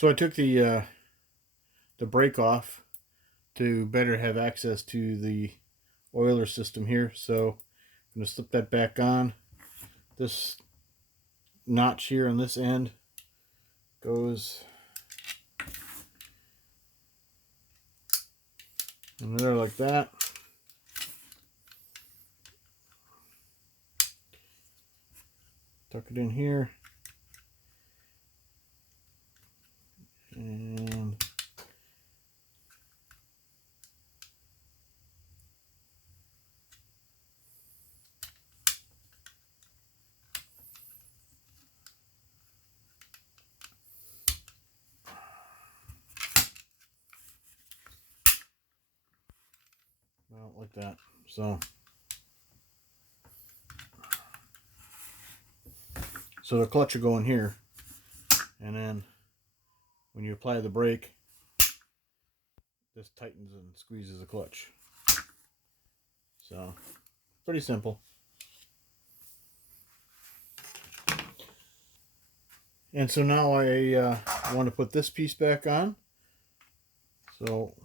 So I took the brake off to better have access to the oiler system here. So I'm going to slip that back on. This notch here on this end goes in there like that. Tuck it in here. And well, like that. So the clutch will go in here, and then when you apply the brake, this tightens and squeezes the clutch. So pretty simple. And so now I want to put this piece back on. So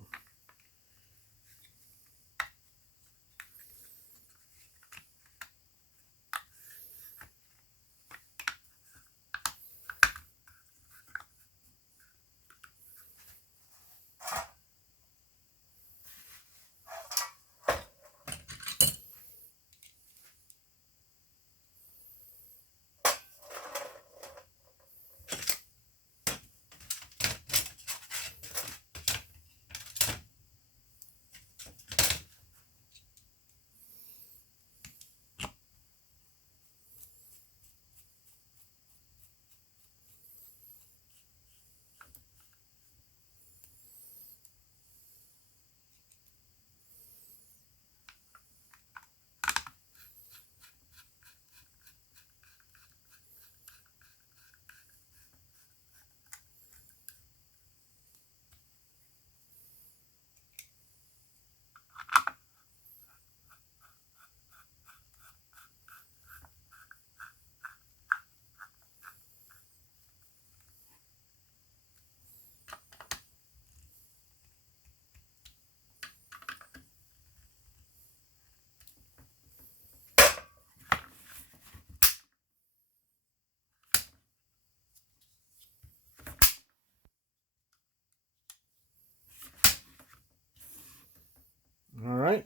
all right.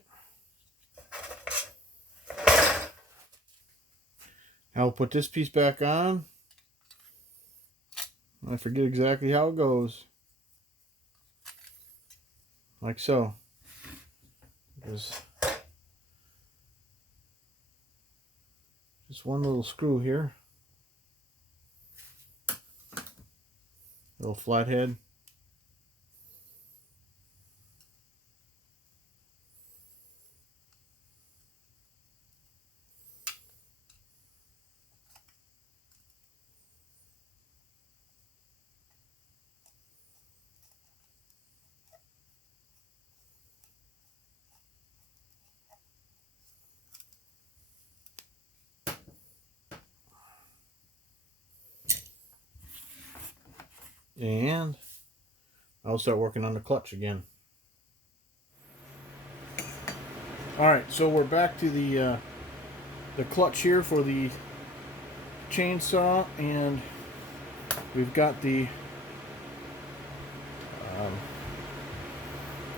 I'll put this piece back on. I forget exactly how it goes. Like so. There's just one little screw here. Little flathead. And I'll start working on the clutch again. Alright, so we're back to the clutch here for the chainsaw, and we've got the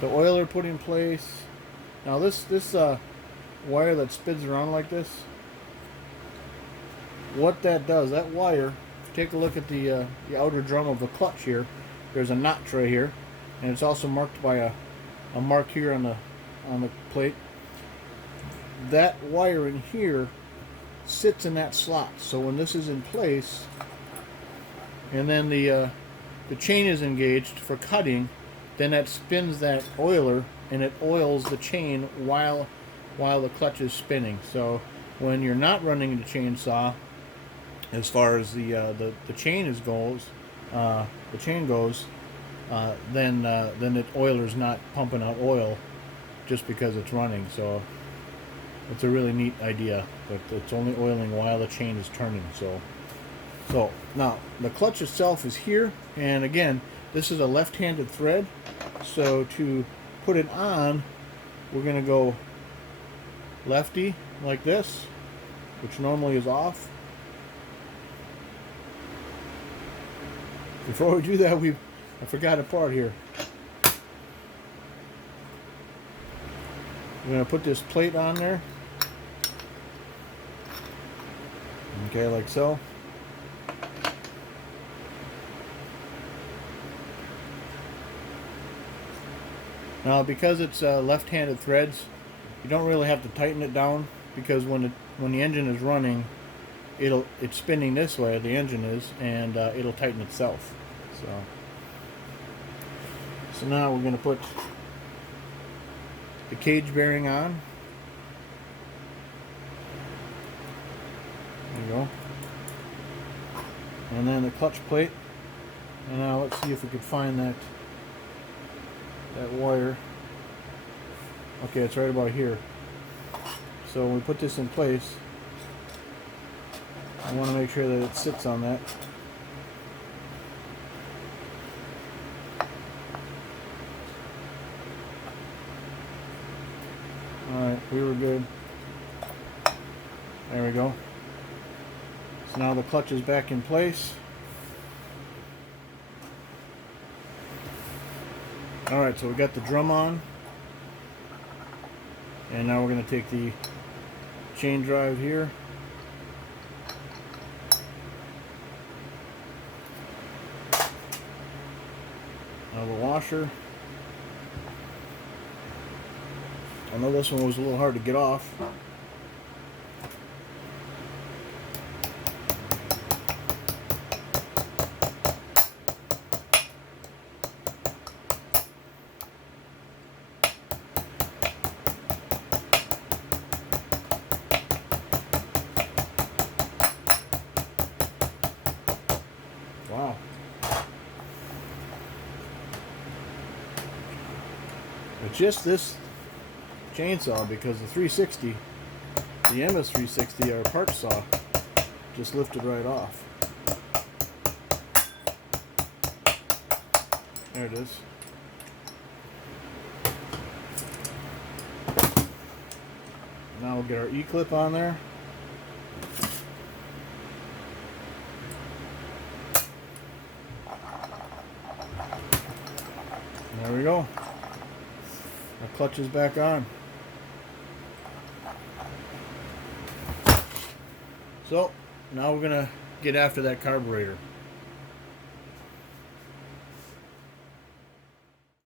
oiler put in place. Now this wire that spins around like this, what that does, that wire, take a look at the outer drum of the clutch here. There's a notch right here, and it's also marked by a mark here on the plate. That wire in here sits in that slot. So when this is in place, and then the chain is engaged for cutting, then that spins that oiler, and it oils the chain while the clutch is spinning. So when you're not running the chainsaw, as far as the chain goes, then the oiler's not pumping out oil just because it's running. So it's a really neat idea, but it's only oiling while the chain is turning. So So now the clutch itself is here, and again, this is a left-handed thread. So to put it on, we're going to go lefty like this, which normally is off. Before we do that, I forgot a part here. We're going to put this plate on there. Okay, like so. Now, because it's left-handed threads, you don't really have to tighten it down, because when the engine is running, it's spinning this way, the engine is, and it'll tighten itself. So now we're going to put the cage bearing on. There you go. And then the clutch plate. And now let's see if we could find that wire. Okay, it's right about here. So when we put this in place, I want to make sure that it sits on that. Alright, we were good. There we go. So now the clutch is back in place. Alright, so we got the drum on. And now we're going to take the chain drive here. Now the washer. I know this one was a little hard to get off. Wow. But just this chainsaw, because the 360, the MS 360, our part saw, just lifted right off. There it is. Now we'll get our E-clip on there. There we go. Our clutch is back on. So now we're going to get after that carburetor.